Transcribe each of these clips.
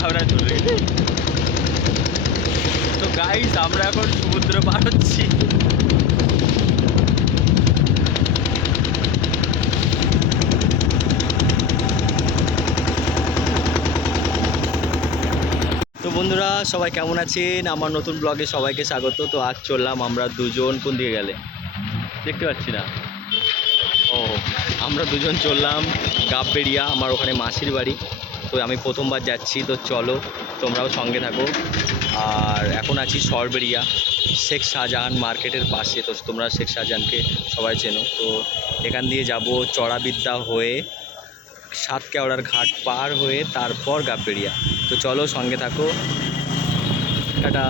ঘাবড়া চলে তো গাইস আমরা এখন সমুদ্র পার হচ্ছি। তো বন্ধুরা, সবাই কেমন আছেন? আমার নতুন ব্লগে সবাইকে স্বাগত। তো আজ চললাম আমরা দুজন কোন দিকে গেলে? দেখতে পাচ্ছি না। ও, আমরা দুজন চললাম গাববেড়িয়া, আমার ওখানে মাসির বাড়ি। তো আমি প্রথমবার যাচ্ছি, তো চলো তোমরাও সঙ্গে থাকো। আর এখন আছি সরবেরিয়া শেখ শাহজাহান মার্কেটের পাশে, তো তোমরা শেখ শাহজাহানকে সবাই চেনো। তো এখান দিয়ে যাব চড়াবিদ্যা হয়ে, সাত কেওড়ার ঘাট পার হয়ে তারপর গাববেড়িয়া। তো চলো সঙ্গে থাকো। টাটা।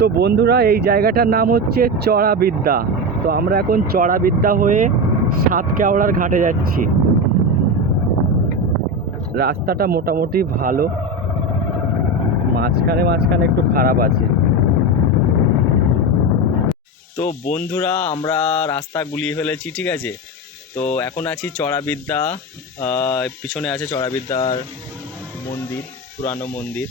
তো বন্ধুরা, এই জায়গাটার নাম হচ্ছে চড়াবিদ্যা। তো আমরা এখন চড়াবিদ্যা হয়ে সাত কেওড়ার ঘাটে যাচ্ছি। রাস্তাটা মোটামুটি ভালো। মাঝখানে মাঝখানে একটু খারাপ আছে। তো বন্ধুরা, আমরা রাস্তা গুলিয়ে ফেলেছি, ঠিক আছে? তো এখন আছি চড়াবিদ্যা পিছনে আছে চড়াবিদ্যার মন্দির, পুরানো মন্দির।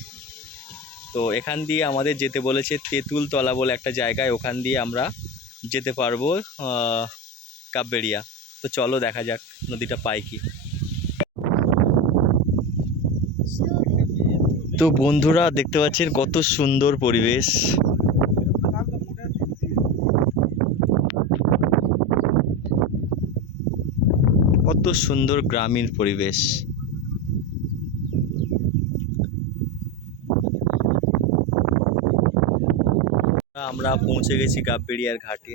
তো এখান দিয়ে আমাদের যেতে বলেছে তেঁতুলতলা বলে একটা জায়গায়। ওখান দিয়ে আমরা যেতে পারব কাপবেড়িয়া। তো চলো দেখা যাক নদীটা পাই কি। তো বন্ধুরা, দেখতে পাচ্ছেন কত সুন্দর পরিবেশ। কত সুন্দর গ্রামীণ পরিবেশ। আমরা পৌঁছে গেছি গাববেড়িয়ার ঘাটে।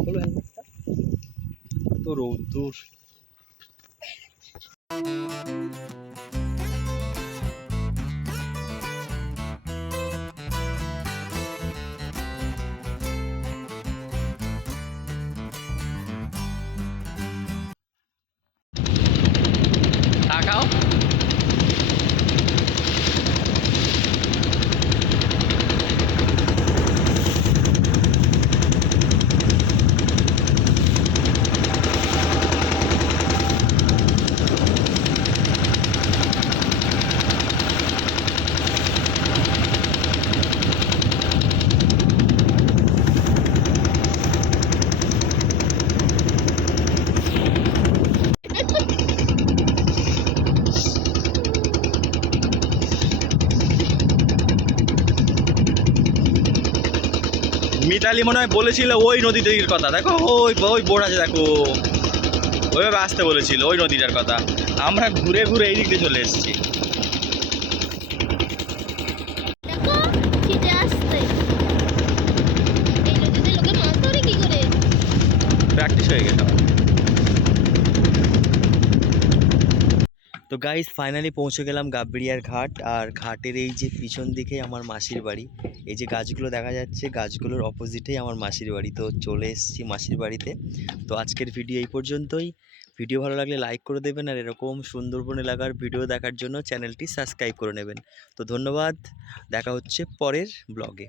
খোলো হেলমেটটা তো রৌদ্র মিতালি মনে হয় বলেছিল ওই নদীটির কথা। দেখো ওই ওই বোর্ড আছে দেখো। ওইভাবে আসতে বলেছিল ওই নদীটার কথা। আমরা ঘুরে ঘুরে এই দিক দিয়ে চলে এসেছি। প্র্যাকটিস হয়ে গেছে। তো গাইস ফাইনালি পৌঁছে গেলাম গাববেড়িয়ার ঘাট। আর ঘাটের এই যে পিছন দিকে আমার মাসির বাড়ি। এই যে গাছগুলো দেখা যাচ্ছে, গাছগুলোর অপোজিটেই আমার মাসির বাড়ি। তো চলে এসেছি মাসির বাড়িতে। তো আজকের ভিডিও এই পর্যন্তই। ভিডিও ভালো লাগলে লাইক করে দেবেন আর এরকম সুন্দরবন এলাকার ভিডিও দেখার জন্য চ্যানেলটি সাবস্ক্রাইব করে নেবেন। তো ধন্যবাদ। দেখা হচ্ছে পরের ব্লগে